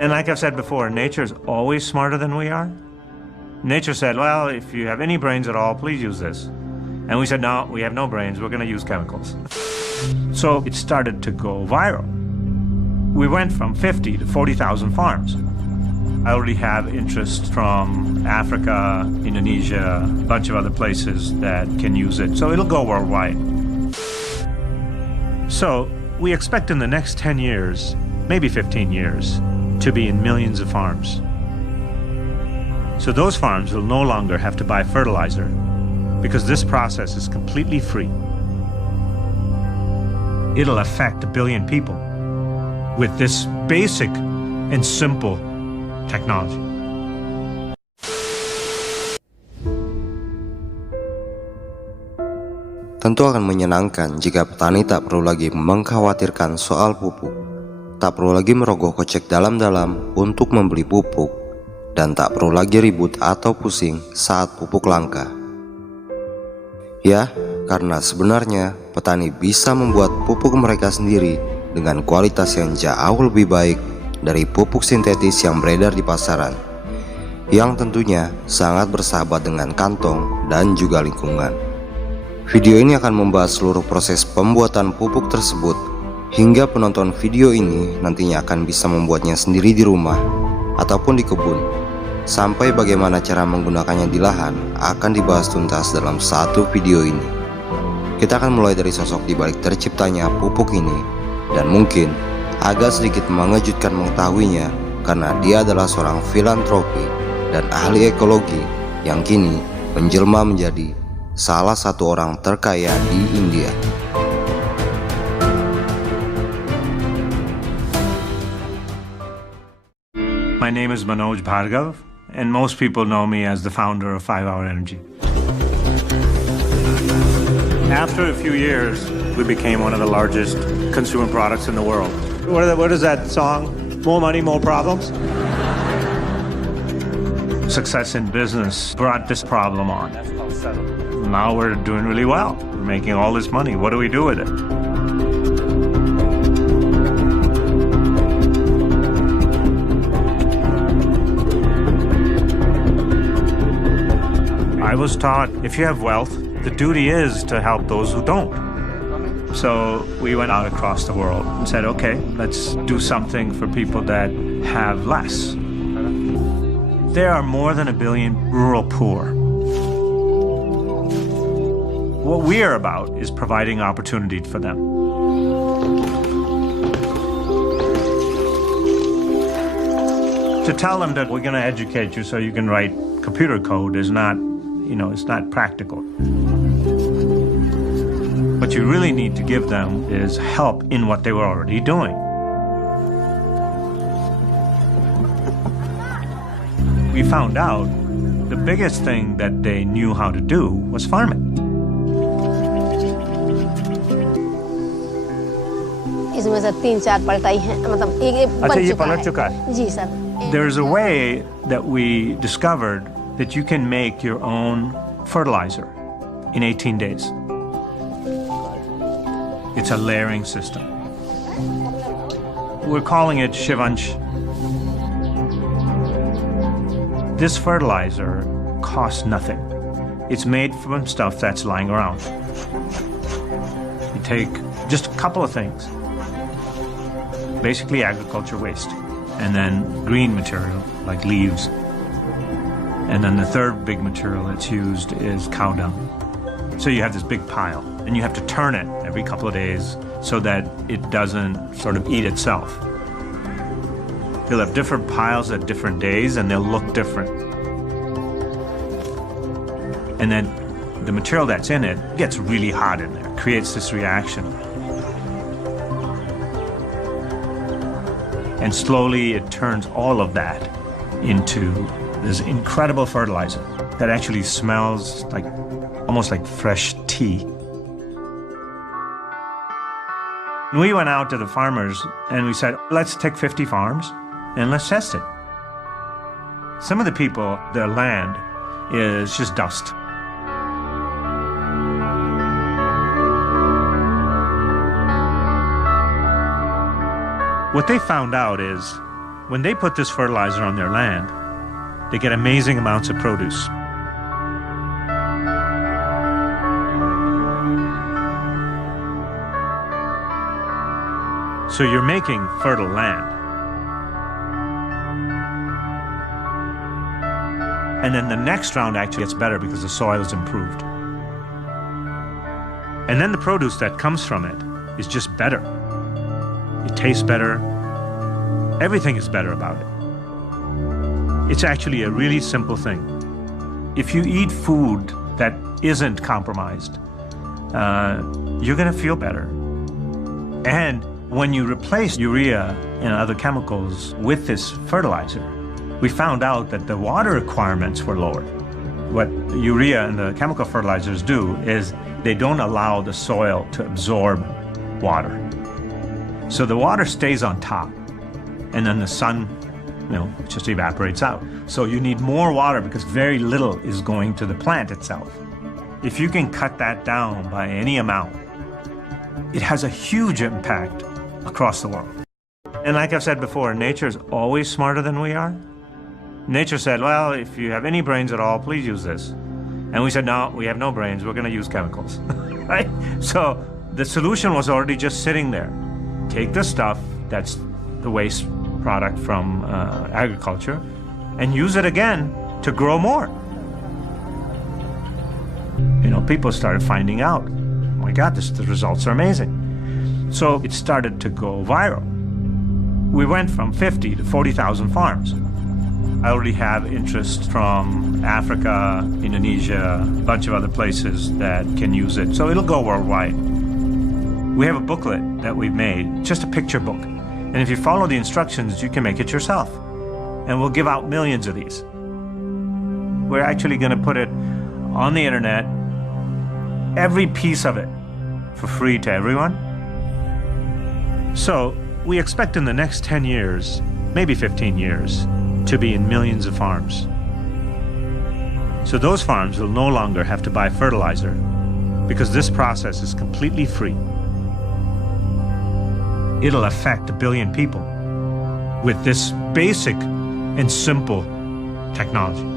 And like I've said before, nature is always smarter than we are. Nature said, well, if you have any brains at all, please use this. And we said, no, we have no brains, we're going to use chemicals. So it started to go viral. We went from 50 to 40,000 farms. I already have interest from Africa, Indonesia, a bunch of other places that can use it. So it'll go worldwide. So we expect in the next 10 years, maybe 15 years, to be in millions of farms. So those farms will no longer have to buy fertilizer because this process is completely free. It'll affect 1 billion people with this basic and simple technology. Tentu akan menyenangkan jika petani tak perlu lagi mengkhawatirkan soal pupuk, tak perlu lagi merogoh kocek dalam-dalam untuk membeli pupuk, dan tak perlu lagi ribut atau pusing saat pupuk langka. Ya, karena sebenarnya petani bisa membuat pupuk mereka sendiri dengan kualitas yang jauh lebih baik dari pupuk sintetis yang beredar di pasaran, yang tentunya sangat bersahabat dengan kantong dan juga lingkungan. Video ini akan membahas seluruh proses pembuatan pupuk tersebut, hingga penonton video ini nantinya akan bisa membuatnya sendiri di rumah ataupun di kebun. Sampai bagaimana cara menggunakannya di lahan akan dibahas tuntas dalam satu video ini. Kita akan mulai dari sosok di balik terciptanya pupuk ini, dan mungkin agak sedikit mengejutkan mengetahuinya karena dia adalah seorang filantropi dan ahli ekologi yang kini menjelma menjadi salah satu orang terkaya di India. My name is Manoj Bhargav, and most people know me as the founder of 5 Hour Energy. After a few years, we became one of the largest consumer products in the world. What is that song? More money, more problems? Success in business brought this problem on. Now we're doing really well. We're making all this money. What do we do with it? I was taught if you have wealth, the duty is to help those who don't. So we went out across the world and said, okay, let's do something for people that have less. There are more than 1 billion rural poor. What we are about is providing opportunity for them. To tell them that we're going to educate you so you can write computer code is not, it's not practical. What you really need to give them is help in what they were already doing. We found out the biggest thing that they knew how to do was farming. इसमें से 3-4 पलटाई हैं, मतलब एक बन चुका है। जी sir. There's a way that we discovered that you can make your own fertilizer in 18 days. It's a layering system. We're calling it Shivansh. This fertilizer costs nothing. It's made from stuff that's lying around. You take just a couple of things. Basically agriculture waste, and then green material like leaves, and then the third big material that's used is cow dung. So you have this big pile, and you have to turn it every couple of days so that it doesn't sort of eat itself. You'll have different piles at different days, and they'll look different. And then the material that's in it gets really hot in there, creates this reaction. And slowly it turns all of that into this incredible fertilizer that actually smells like almost like fresh tea. We went out to the farmers and we said, let's take 50 farms and let's test it. Some of the people, their land is just dust. What they found out is When they put this fertilizer on their land, they get amazing amounts of produce. So you're making fertile land. And then the next round actually gets better because the soil is improved. And then the produce that comes from it is just better. It tastes better. Everything is better about it. It's actually a really simple thing. If you eat food that isn't compromised, you're going to feel better. And when you replace urea and other chemicals with this fertilizer, we found out that the water requirements were lower. What urea and the chemical fertilizers do is they don't allow the soil to absorb water. So the water stays on top, and then the sun, just evaporates out. So you need more water because very little is going to the plant itself. If you can cut that down by any amount, it has a huge impact across the world. And like I've said before, nature is always smarter than we are. Nature said, well, if you have any brains at all, please use this. And we said, no, we have no brains, we're going to use chemicals. Right? So the solution was already just sitting there. Take the stuff that's the waste product from agriculture and use it again to grow more. People started finding out, oh my God, the results are amazing. So it started to go viral. We went from 50 to 40,000 farms. I already have interest from Africa, Indonesia, a bunch of other places that can use it. So it'll go worldwide. We have a booklet that we've made, just a picture book. And if you follow the instructions, you can make it yourself. And we'll give out millions of these. We're actually going to put it on the internet, every piece of it, for free to everyone. So we expect in the next 10 years, maybe 15 years, to be in millions of farms. So those farms will no longer have to buy fertilizer because this process is completely free. It'll affect 1 billion people with this basic and simple technology.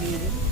धीरे